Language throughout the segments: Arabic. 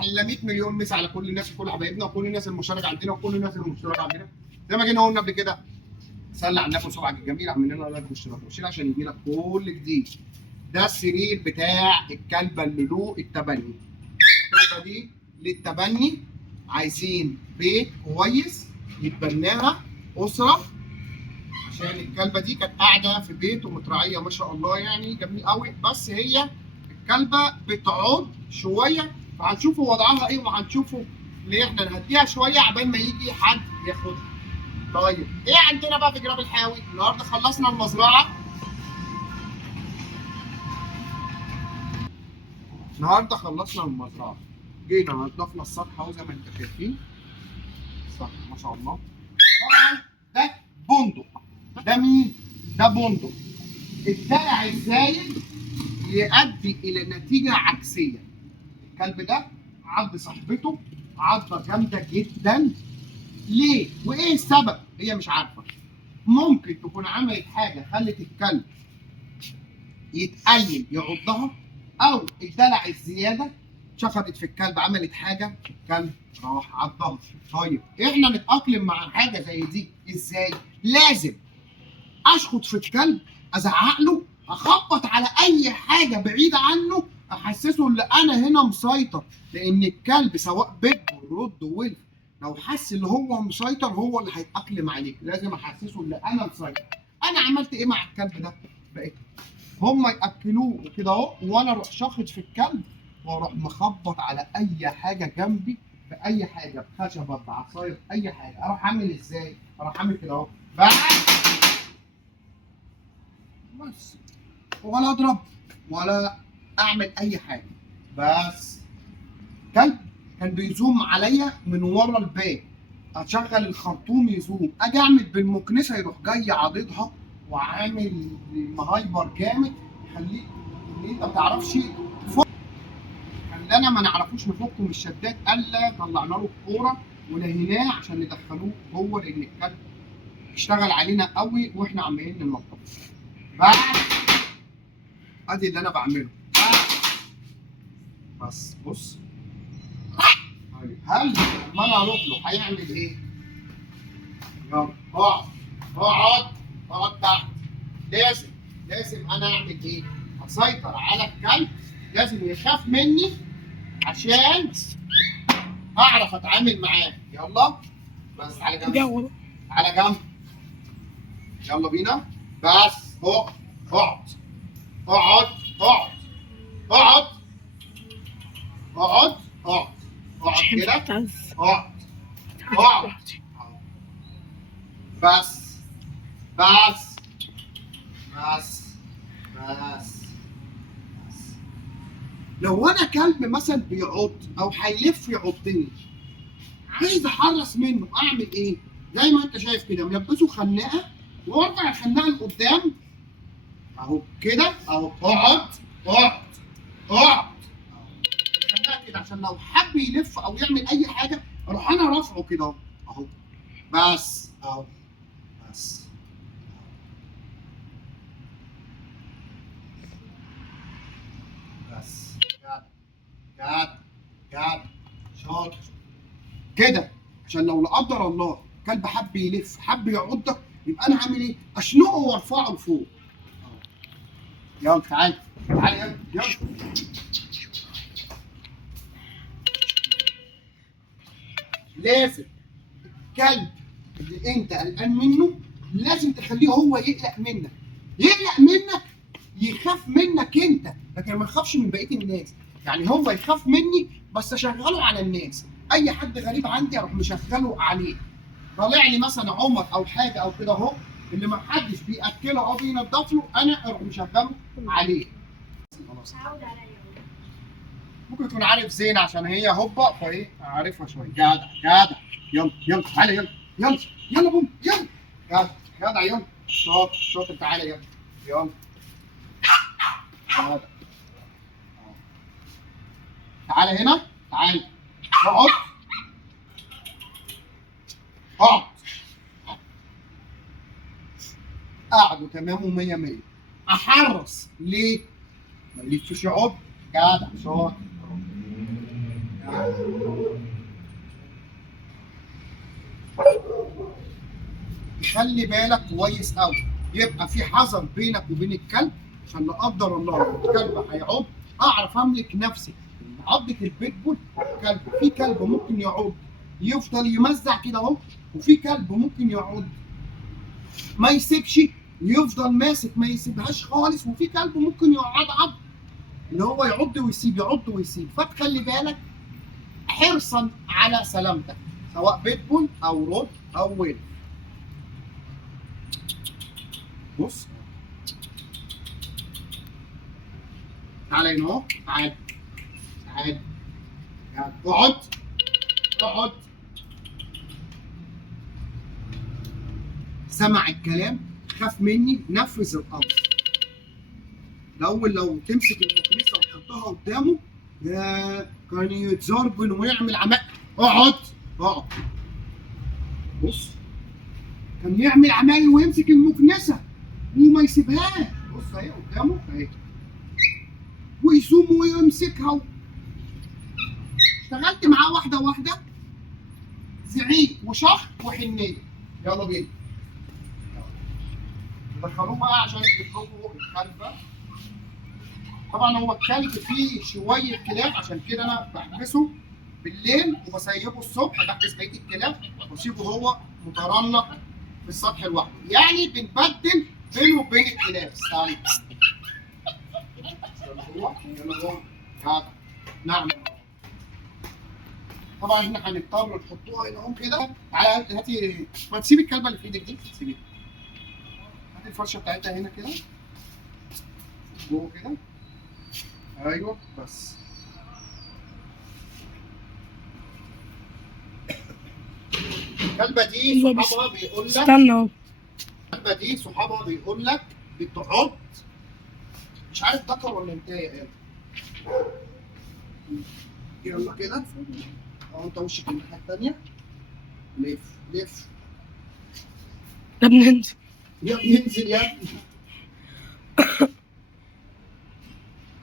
احلى 100 مليون مسا على كل الناس وكل حبايبنا وكل الناس المشتركه عندنا وكل الناس المشتركه عندنا. زي ما جينا قلنا قبل كده، صلي على النبي وصبعك الجميل، اعمل لنا لايك واشتراك وشير عشان يجي لك كل جديد. ده السرير بتاع الكلبه اللولو التبني. الكلبه دي للتبني، عايزين بيت كويس يتبناها اسره، عشان الكلبه دي كانت قاعده في بيت ومتراعيه ما شاء الله يعني جميل قوي، بس هي الكلبه بتعض شويه، فهنشوفوا وضعها ايه وهنشوفوا ليه احنا نهديها شويه عبال ما يجي حد ياخدها. طيب ايه عندنا بقى في جراب الحاوي؟ النهارده خلصنا المزرعه. جينا نضفنا السطح اهو زي ما انتم شايفين. السطح ما شاء الله. طبعا ده بندق. ده مين؟ ده بندق. الدلع الزايد يؤدي الى نتيجه عكسيه. الكلب ده عض صاحبته عضه جامده جدا. ليه؟ وايه السبب؟ هي مش عارفه. ممكن تكون عملت حاجه خلت الكلب يتقلل يعضها، او الدلع الزياده شخطت في الكلب عملت حاجه الكلب راح عضها. طيب احنا نتاقلم مع حاجه زي دي ازاي؟ لازم اشخط في الكلب، ازعق له، اخبط على اي حاجه بعيده عنه، احسسه ان انا هنا مسيطر. لان الكلب سواء بيتبول رد وولف لو حس ان هو مسيطر هو اللي هيتاقلم عليك. لازم احسسه ان انا مسيطر. انا عملت ايه مع الكلب ده؟ بقيت هم ياكلوه كده اهو، وانا اروح شاخط في الكلب واروح مخبط على اي حاجه جنبي باي حاجه، بخشبه بعصايه اي حاجه. اروح اعمل ازاي؟ اروح اعمل كده اهو بس، ولا اضرب ولا اعمل اي حاجه. بس كلب كان بيزوم عليا من ورا الباب، اشغل الخرطوم يزوم، اجي اعمل بالمكنسه يروح جاي عاضدها وعامل مهايبر جامد يخليك ان انت ما تعرفش تفك. خلانا ما نعرفوش نفكه من الشداد، الا طلعنا له الكوره ونهيناه عشان ندخلوه جوه، لان الكلب اشتغل علينا قوي واحنا عمالين ننظف. بس ادي اللي انا بعمله. بس بص، هل لما انا اروح له هيعمل ايه؟ يلا اقعد اقعد اقعد تحت. لازم انا اعمل ايه؟ اسيطر على الكلب، لازم يخاف مني عشان اعرف اتعامل معاه. يلا بس على جنب، على جنب، يلا بينا. بس اقعد اقعد اقعد اقعد اقعد اقعد اقعد اقعد كده، اقعد اقعد. بس بس بس بس بس. لو انا كلب مثلا بيعض او هيلف يعضني، عايز احرص منه، اعمل ايه؟ زي ما انت شايف كده ملبسه خناقه وارفع الخناقه لقدام اهو كده اهو. اقعد اقعد اقعد الخناقه كده، عشان لو حب يلف او يعمل اي حاجه اروح انا رافعه كده اهو اهو. بس اهو بس. بس جد جد جد شاطر كده، عشان لو لا قدر الله كلب حب يلف حب يعضك يبقى انا عامل ايه؟ اشنقه وارفعه لفوق. يلا تعالى تعالى يلا يلا. لازم الكلب اللي انت قلقان منه لازم تخليه هو يقلق منك. يقلق منك يخاف منك انت، لكن ما يخافش من بقيه الناس. يعني هو يخاف مني بس اشغله على الناس، اي حد غريب عندي اروح مشغله عليه. طالع لي مثلا عمر او حاجه او كده اهو، اللي ما حدش بياكله او بينضف له انا اروح مشغله عليه. خلاص ممكن يكون عارف زين عشان هي هوبا فايه عارفها شويه. جدع جدع يلا يلا تعالى يلا يلا يلا بوم يلا جدع جدع يلا شاطر شاطر تعالى يلا يلا جدع. تعالى هنا تعالى اقعد اقعد. قعدوا تمام ومية مية. احرص ليه؟ ما يلفش يعض. جدع شاطر خلي بالك كويس قوي، يبقى في حذر بينك وبين الكلب، عشان لا قدر الله لو الكلب هيعض اعرف املك نفسي. عضة البيتبول كلب، في كلب ممكن يعض يفضل يمزع كده اهو، وفي كلب ممكن يعض ما يسيبش، يفضل ماسك ما يسيبهاش خالص، وفي كلب ممكن يعض اللي هو يعض ويسيب يعض ويسيب. فتخلي بالك حرصا على سلامتك، سواء بيتبول او رود او ويل. بص تعالى هنا اهو، تعالى تعالى اقعد اقعد. سمع الكلام، خاف مني، نفذ الامر. الاول لو تمسك المكنسه وتحطها قدامه يا كان يتزربن ويعمل عمايل. اقعد اقعد. بص كان يعمل عمايل ويمسك المكنسه وما يسيبهاش. بص اهي قدامه اهي، ويزوم ويمسكها. اشتغلت معاه واحده واحده، زعيق وشخ وحنيه. يلا بينا دخلوه بقى عشان يطلبوا الكلب بقى. طبعا هو الكلب فيه شويه كلاب، عشان كده انا بحبسه بالليل وبسيبه الصبح، بحبس بقيه الكلاب واسيبه هو مترنق في السطح لوحده. يعني بنبدل بينه وبين الكلاب. استنى يلا هو هذا. نعم طبعا احنا هنضطر نحطوها هنا اهو كده. تعالى هاتي، ما تسيبي الكلبه اللي في ايدك دي، سيبيها. هاتي الفرشه بتاعتها هنا كده جوه كده. ايوه بس. الكلبه دي صحابها بيقول لك، استنى اهو، الكلبه دي صحابها بيقول لك بتعض، مش عارف ذكر ولا انتايه ايه. يلا كده اهو، انت وشك الناحيه الثانيه، لف لف يا ابني انزل يا ابني انزل يا ابني.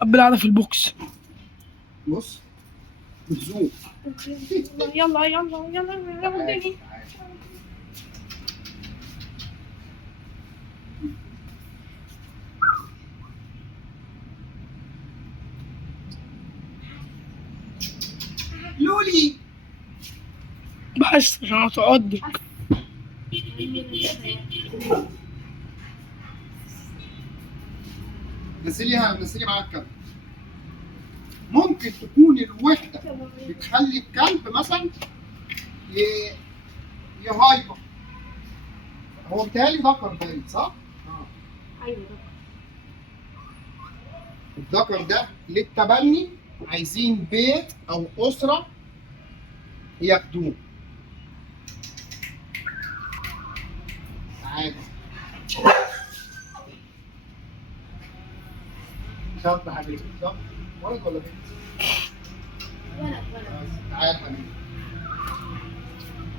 حب القعده في البوكس. بص بتزوم. يلا يلا يلا يلا. لولي بس عشان هتقعدك. نزلي معاك الكلب. ممكن تكون الوحده بتخلي الكلب مثلا يهايبر. هو بيتهيألي ذكر باين صح؟ ايوه الذكر ده للتبني، عايزين بيت او اسره ياخدوه. تعالى شط حبيبي، شط ولد ولا بنت؟ ولد. تعالى حبيبي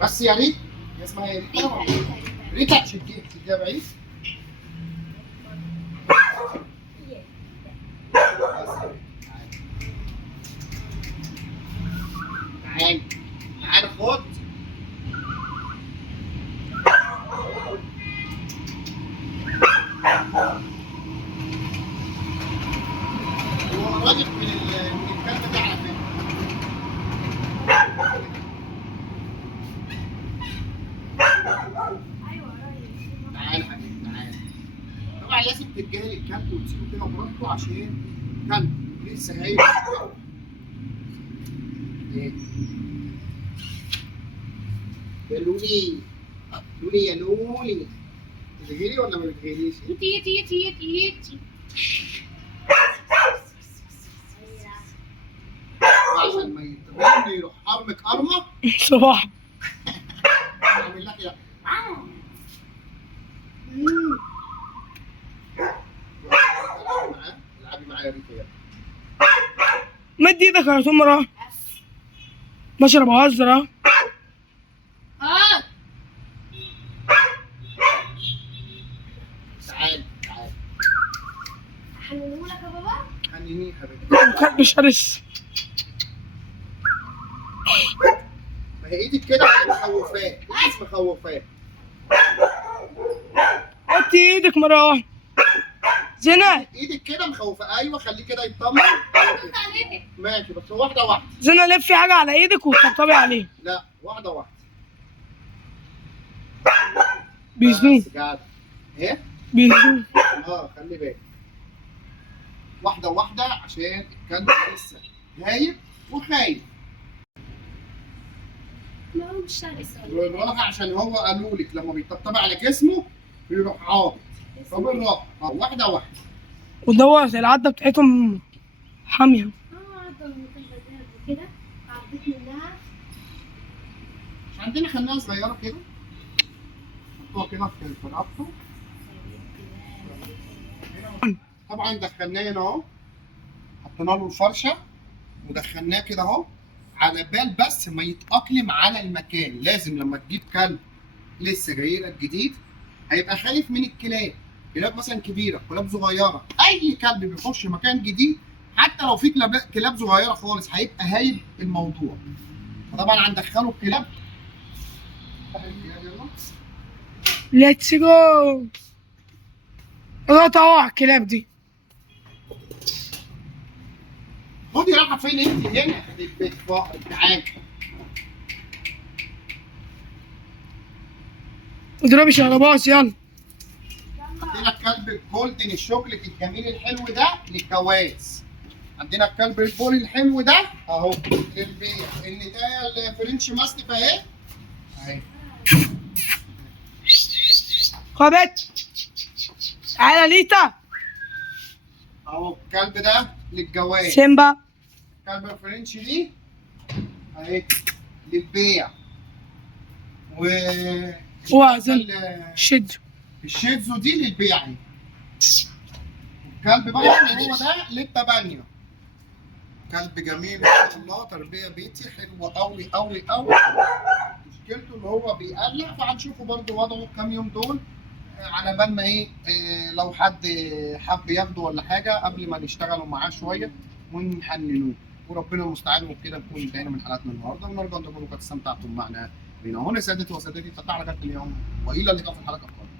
بس. يا ريت هي اسمها يا ريت ريتا، شديها بعيد. تعالى تعالى خد. هو راجل من الكلب ده على فكره. تعالى حبيبي تعالى. طبعا لازم تتجاهل الكلب وتسيبه كده براحته، عشان كلب لسه هايل. يا لولي لولي يا لولي، بتغيري ولا ما بتغيريش؟ يتي عشان ما يتغير يروح حرمك قرمه. صباح اعمل لك يا العبي معايا ريتا يلا. مد ايدك يا سمرة. بشرب بهزر اهو. تعالي تعالي. حننهولك يا بابا. حنيني يا حبيبي. كلب شرس. ايدك كده مخوفاه، ايدك مخوفاه. حطي ايدك مرة واحدة. زينة ايدك كده مخوفاه، ايوه خليه كده يطمن. حط عليك. ماشي بس واحده واحده. زينة لفي حاجة على ايدك وطبطبي عليه. لا واحده واحده. بيزنون بس قاعد ايه؟ بيزنون. خلي بالك. واحده واحده عشان الكلب لسه غايب وخايف. ما هو مش شرس. بالراحه عشان هو قالوا لك لما بيطبطب على جسمه بيروح عاطل. فبالراحه واحده واحده. ودوت العدة بتاعتهم حامية. عضة المكان ده كده عديت منها. مش عندنا خناقه صغيره كده. حطوها كده في رقبته. طبعا دخلناه هنا اهو. حطينا له الفرشه ودخلناه كده اهو. على بال بس ما يتأقلم على المكان. لازم لما تجيب كلب لسه جاي لك جديد هيبقى خايف من الكلاب. كلاب مثلا كبيره، كلاب صغيره، اي كلب بيخش مكان جديد حتى لو في كلاب صغيره خالص هيبقى هايب الموضوع. فطبعا هندخله الكلاب. ليتس جو. اضغط اهو على الكلاب دي. خدي رايحه فين انت هنا؟ خدي البيت فقر تعالي. اضربي شرباص يلا. عندنا الكلب الجولدن الشوكليت الجميل الحلو ده للجواز. عندنا الكلب البولي الحلو ده اهو للبيع. النتايه الفرنش ماستيف اهي. اهي. خبط. تعالى ليتا. اهو الكلب ده للجواز. سيمبا. الكلب الفرنش دي اهي للبيع. و وازن شد. الشيتزو دي للبيع اهي. الكلب بقى اللي هو ده للتبني. كلب جميل ما شاء الله، تربيه بيتي حلوه قوي قوي قوي. مشكلته ان هو بيقلق، فهنشوفه برضه وضعه كام يوم دول على بال ما ايه لو حد حب ياخده ولا حاجه قبل ما نشتغلوا معاه شويه ونحننوه. وربنا المستعان. وبكده نكون انتهينا من حلقتنا النهارده، ونرجو ان تكونوا قد استمتعتم معنا. هنا سادتي وسادتي فتح حلقه اليوم والى اللقاء في الحلقه القادمه.